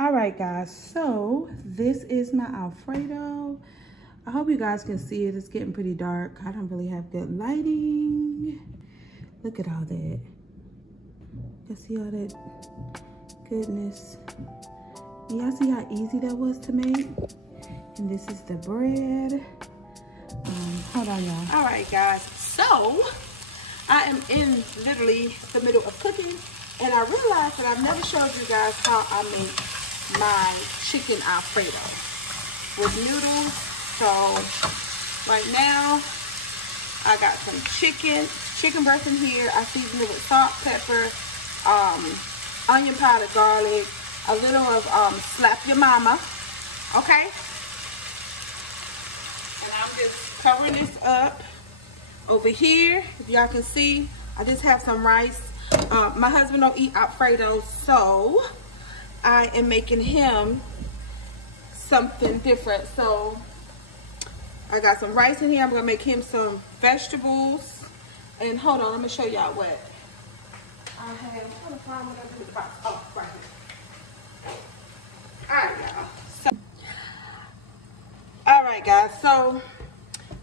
All right, guys, so this is my Alfredo. I hope you guys can see it. It's getting pretty dark. I don't really have good lighting. Look at all that. You see all that goodness. Y'all see how easy that was to make? And this is the bread. Hold on, y'all. All right, guys, so I am in literally the middle of cooking, and I realized that I've never showed you guys how I make my chicken Alfredo with noodles. So right now I got some chicken breast in here. I seasoned it with salt, pepper, onion powder, garlic, a little of slap your mama, okay? And I'm just covering this up. Over here, if y'all can see, I just have some rice. My husband don't eat Alfredo, so I am making him something different. So I got some rice in here. I'm gonna make him some vegetables. And hold on, let me show y'all what I have. I'm trying to find what I do with the box. Oh, right here. All right, y'all. So, all right, guys. So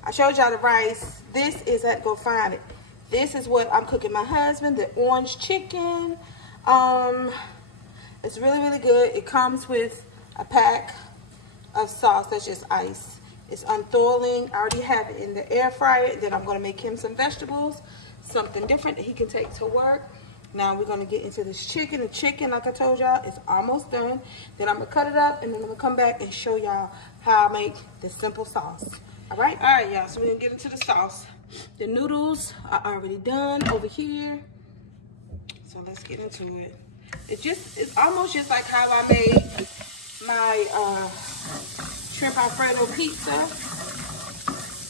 I showed y'all the rice. This is, I had to go find it. This is what I'm cooking my husband, the orange chicken. It's really, really good. It comes with a pack of sauce. That's just ice. It's unthoiling. I already have it in the air fryer. Then I'm going to make him some vegetables, something different that he can take to work. Now we're going to get into this chicken. The chicken, like I told y'all, is almost done. Then I'm going to cut it up, and then I'm going to come back and show y'all how I make this simple sauce. All right? All right, y'all. So we're going to get into the sauce. The noodles are already done over here. So let's get into it. It's almost just like how I made my shrimp Alfredo pizza.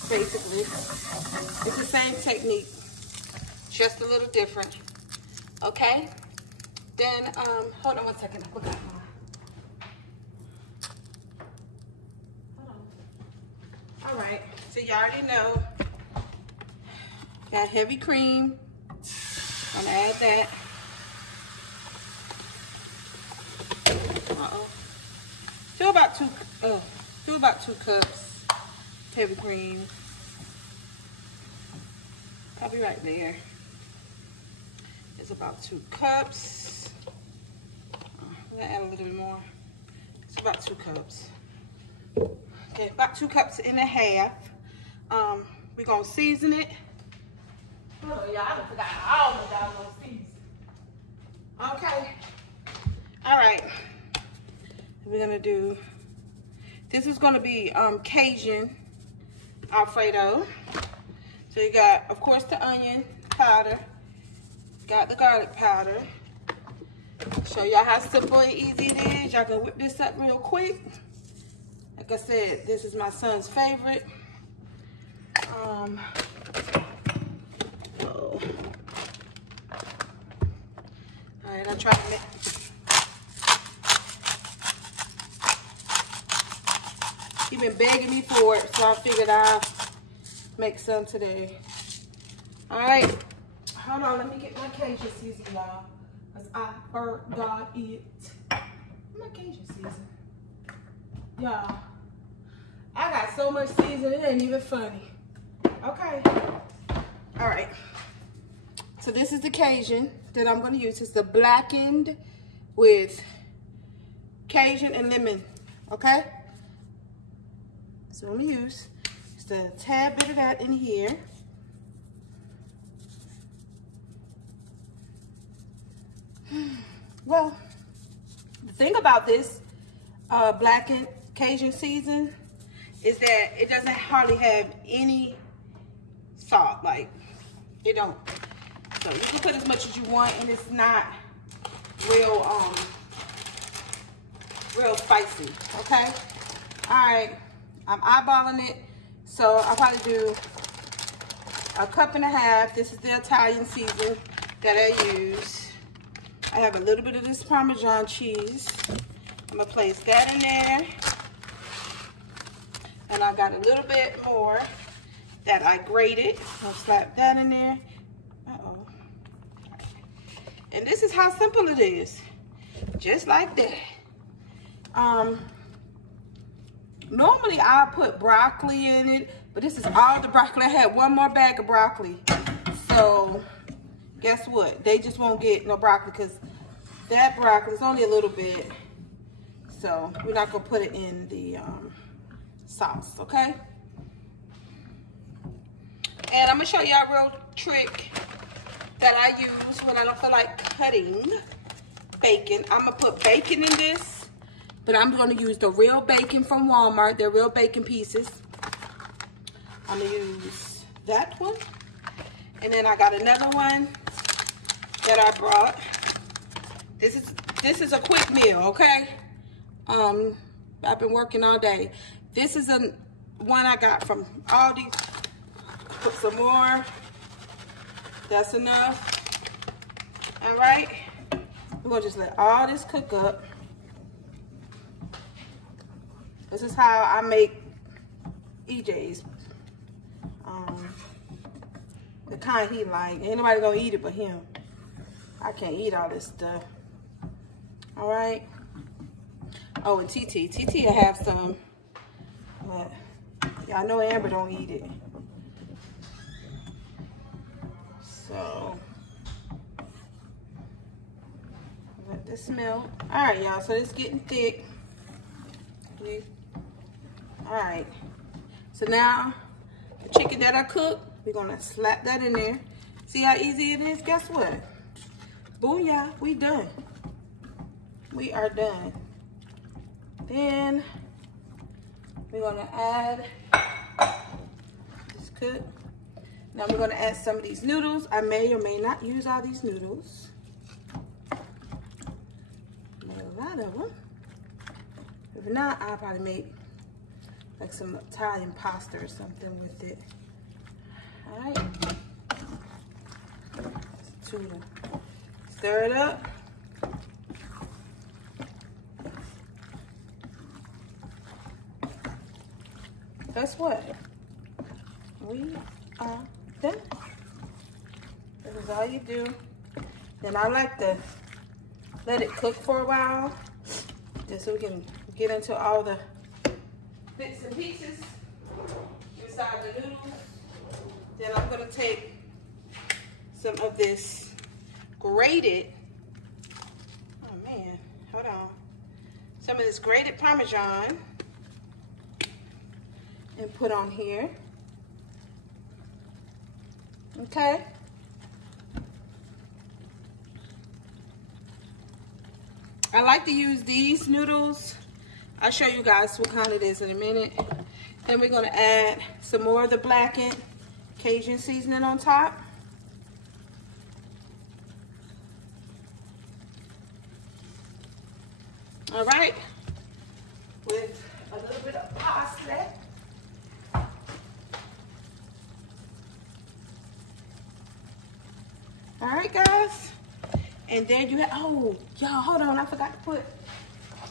Basically, it's the same technique, just a little different. Okay. Then hold on one second. I forgot my. Hold on. All right. So you already know. Got heavy cream. I'm gonna add that. Do about two cups heavy cream. I'll be right there. It's about 2 cups. I'm gonna add a little bit more. It's about 2 cups. Okay, about 2 cups and a half. We're gonna season it. Oh, y'all, I forgot all the doggone season. Okay. All right. We're gonna do, this is gonna be Cajun Alfredo. So you got, of course, the onion powder, got the garlic powder. Show y'all how simple and easy it is. Y'all can whip this up real quick. Like I said, this is my son's favorite. All right, I try to make. He been begging me for it, so I figured I'll make some today. All right, hold on, let me get my Cajun season, y'all, because I forgot it. My Cajun season. Y'all, I got so much season, it ain't even funny. Okay, all right. So this is the Cajun that I'm gonna use. It's the blackened with Cajun and lemon, okay? So I'm gonna use just a tad bit of that in here. Well, the thing about this blackened Cajun season is that it doesn't hardly have any salt, like it don't. So you can put as much as you want, and it's not real spicy, okay? All right. I'm eyeballing it, so I'll probably do a cup and a half. This is the Italian season that I use. I have a little bit of this Parmesan cheese. I'm gonna place that in there. And I got a little bit more that I grated. I'll slap that in there. Uh-oh. And this is how simple it is. Just like that. Normally I'll put broccoli in it, but this is all the broccoli. I had one more bag of broccoli. So guess what? They just won't get no broccoli because that broccoli is only a little bit. So we're not gonna put it in the sauce, okay? And I'm gonna show y'all a real trick that I use when I don't feel like cutting bacon. I'm gonna put bacon in this, but I'm gonna use the real bacon from Walmart. They're real bacon pieces. I'm gonna use that one. And then I got another one that I brought. This is a quick meal, okay? I've been working all day. This is one I got from Aldi. Put some more. That's enough. All right. We're gonna just let all this cook up. This is how I make EJ's. The kind he like. Ain't nobody gonna eat it but him. I can't eat all this stuff. All right. Oh, and TT will have some, but y'all know Amber don't eat it. So let this melt. All right, y'all. So it's getting thick. All right. So now the chicken that I cooked, we're gonna slap that in there. See how easy it is? Guess what? Booyah, we done. We are done. Then we're gonna add this cook. Now we're gonna add some of these noodles. I may or may not use all these noodles. Made a lot of them. If not, I'll probably make like some Italian pasta or something with it. All right. Stir it up. Guess what? We are done. This is all you do. Then I like to let it cook for a while, just so we can get into all the bits and pieces inside the noodles. Then I'm gonna take some of this grated, oh man, hold on. Some of this grated Parmesan and put on here. Okay. I like to use these noodles. I'll show you guys what kind it is in a minute. Then we're gonna add some more of the blackened Cajun seasoning on top. All right, with a little bit of parsley. All right, guys, and there you have, oh, y'all, hold on, I forgot to put,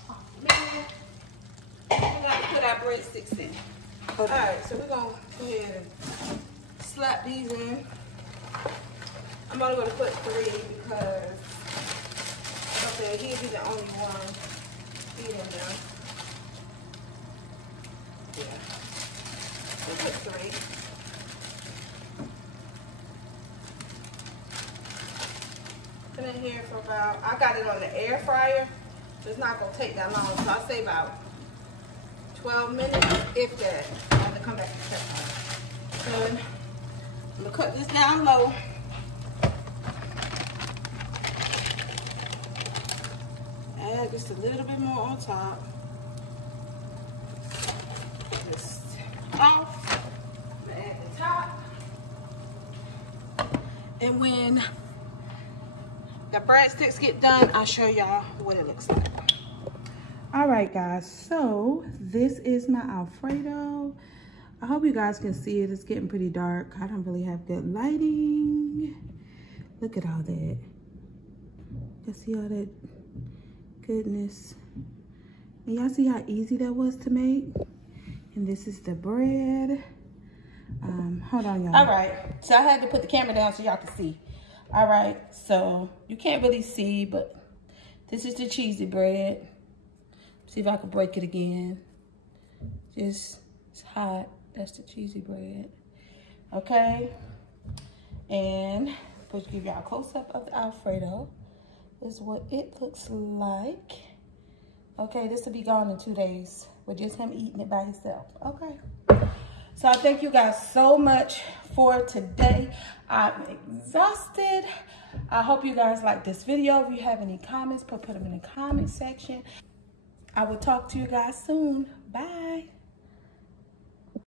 oh, man, I forgot to put our breadsticks in. All right, so we're gonna go ahead and slap these in. I'm only gonna put 3 because, okay, he'll be the only one eating them. Yeah, we'll put 3. Put it in here for about, I got it on the air fryer, so it's not gonna take that long. So I'll say about 12 minutes, if that. I have to come back and check on it. So I'm gonna cut this down low. Add just a little bit more on top. Just off. I'm gonna add the top. And when the breadsticks get done, I'll show y'all what it looks like. All right, guys, so this is my Alfredo. I hope you guys can see it. It's getting pretty dark. I don't really have good lighting. Look at all that. You see all that goodness. And y'all see how easy that was to make? And this is the bread. Hold on, y'all. All right, so I had to put the camera down so y'all can see. All right, so you can't really see, but this is the cheesy bread. See if I can break it again. Just, it's hot. That's the cheesy bread. Okay. And just give y'all a close-up of the Alfredo. This is what it looks like. Okay, this will be gone in 2 days with just him eating it by himself. Okay. So I thank you guys so much for today. I'm exhausted. I hope you guys like this video. If you have any comments, put them in the comment section. I will talk to you guys soon. Bye.